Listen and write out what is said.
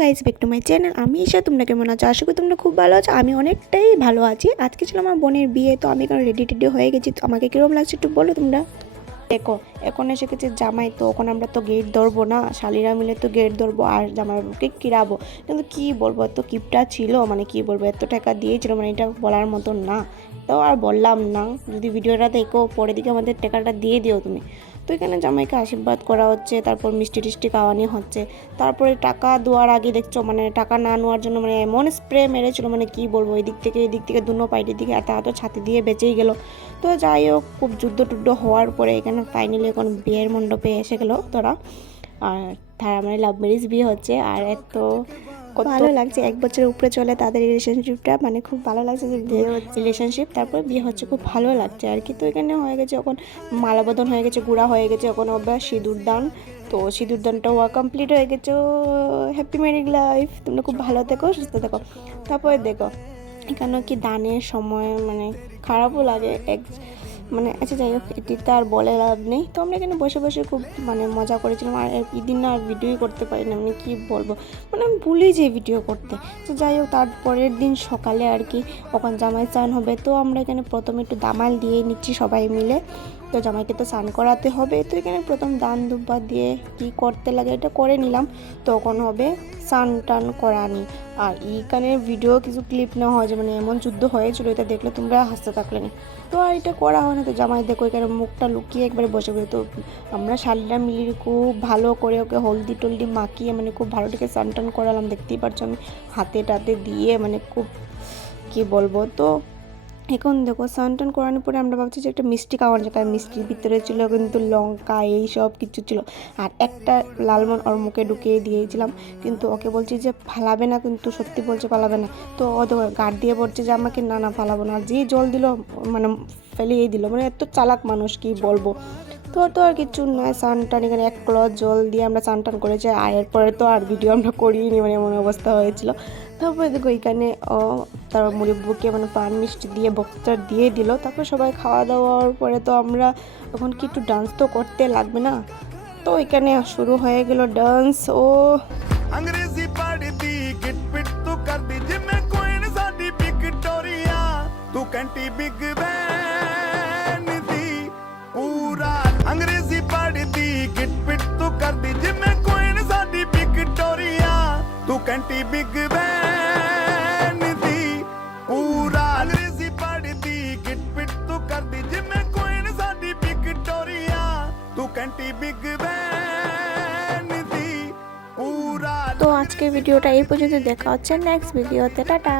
Guys, back to my channel. আমি এসে তোমরা কেমন আছো? আশা করি তোমরা খুব ভালো আছো। আমি অনেকটাই ভালো আছি। আজকে ছিল আমার বোনের বিয়ে, তো আমি এখন রেডি টেডি হয়ে গেছি। তো আমাকে কীরকম লাগছে একটু বলো তোমরা। দেখো, এখন এসে গেছে জামাই, তো এখন আমরা তো গেট ধরবো না, শালিরা মিলে তো গেট ধরবো আর জামাইবাবুকে কিরাবো। কিন্তু কি বলবো, এত কিপটা ছিল, মানে কি বলবো, এত টাকা দিয়েছিল, মানে এটা বলার মতন না। তো আর বললাম না, যদি ভিডিওটা দেখো পরে দিকে আমাদের টাকাটা দিয়ে দিও তুমি। তো এখানে জামাইকে আশীর্বাদ করা হচ্ছে, তারপর মিষ্টি টিষ্টি খাওয়ানি হচ্ছে। তারপরে টাকা দেওয়ার আগে দেখছো, মানে টাকা না নেওয়ার জন্য মানে এমন স্প্রে মেরেছিল, মানে কি বলবো, এদিক থেকে দুনো পাইটের দিকে এত ছাতি দিয়ে বেঁচেই গেল। তো যাই হোক, খুব যুদ্ধ টুদ্ধ হওয়ার পরে এখানে ফাইনালি এখন বিয়ের মণ্ডপে এসে গেলো তোরা। আর তারা মানে লাভ ম্যারেজ বিয়ে হচ্ছে। আর এত কত ভালো লাগছে, 1 বছরের উপরে চলে তাদের রিলেশনশিপটা, মানে খুব ভালো লাগছে যে বিয়ে হচ্ছে, রিলেশনশিপ তারপর বিয়ে হচ্ছে, খুব ভালো লাগছে আর কি। তো এখানে হয়ে গেছে, এখন মালাবদন হয়ে গেছে, গুড়া হয়ে গেছে, এখন আবার সিঁদুর দান। তো সিঁদুর দানটাও কমপ্লিট হয়ে গেছে। হ্যাপি ম্যারিড লাইফ, তোমরা খুব ভালো থেকো, সুস্থ থেকো। তারপরে দেখো এখানে কি দানের সময় মানে খারাপও লাগে মানে আচ্ছা যাই হোক, এটিতে আর বলে লাভ নেই। তো আমরা এখানে বসে বসে খুব মানে মজা করেছিলাম। আর এদিন না আর ভিডিওই করতে পারি না, মানে কী বলবো, মানে আমি ভুলেই যাই ভিডিও করতে। তো যাই হোক, তারপরের দিন সকালে আর কি ওখানে জামাই স্নান হবে। তো আমরা এখানে প্রথমে একটু দামাল দিয়ে নিচ্ছি সবাই মিলে। তো জামাইকে তো স্নান করাতে হবে, তো এখানে প্রথম দান দুব্বা দিয়ে কি করতে লাগে এটা করে নিলাম। তখন হবে স্নান টান করানি। আর এইখানে ভিডিও কিছু ক্লিপ নেওয়া হয় যে মানে এমন যুদ্ধ হয়েছিল, এটা দেখলে তোমরা হাসতে থাকলে না। তো আর এটা করা হয় না। তো জামাই দেখো এখানে মুখটা লুকিয়ে একবারে বসে পড়ে। তো আমরা শালিরা মিলিয়ে খুব ভালো করে ওকে হলদি টলদি মাখিয়ে মানে খুব ভালো থেকে স্নান টান করালাম। দেখতেই পারছো আমি হাতে টাতে দিয়ে মানে খুব কি বলবো। তো এখন দেখো স্নান টান করানোর পরে আমরা ভাবছি যে একটা মিষ্টি খাওয়ানো যায়, কারণ মিষ্টির ভিতরে ছিল কিন্তু লঙ্কা এই সব কিছু ছিল। আর একটা লালমন ওর মুখে ঢুকিয়ে দিয়েছিলাম, কিন্তু ওকে বলছি যে ফালাবে না, কিন্তু সত্যি বলছে ফালাবে না। তো ও তো গার্ড দিয়ে পড়ছে যে আমাকে না ফালাবো না। আর যে জল দিল মানে ফেলিয়ে দিল, মানে এত চালাক মানুষ কি বলবো। তো আর কিছু নয়, স্নান টান এখানে 1 কলস জল দিয়ে আমরা স্নান টান করেছি। আর এরপরে তো আর ভিডিও আমরা করিনি, মানে এমন অবস্থা হয়েছিল। তারপরে দেখো এখানে তার মুরব্বুকে মানে পান মিষ্টি দিয়ে বক্তা দিয়ে দিল। তারপর সবাই খাওয়া দাওয়ার পরে তো আমরা এখন কি একটু ডান্স তো করতে লাগবে না। তো এখানে শুরু হয়ে গেল ডান্স। अंग्रेजी पढ़ दी गिट पिट तू कर दी जिम्मे कोइन साडी विक्टोरिया तू कैंटी बिग बैन दी पूरा अंग्रेजी पढ़ दी गिट पिट तू कर दी जिम्मे कोइन साडी विक्टोरिया तू कैंटी बिग बैन दी पूरा अंग्रेजी पढ़ दी गिट पिट तू कर दी जिम्मे कोइन साडी विक्टोरिया तू कैंटी बिग তো আজকের ভিডিওটা এই পর্যন্ত, দেখা হচ্ছে নেক্সট ভিডিওতে। টাটা।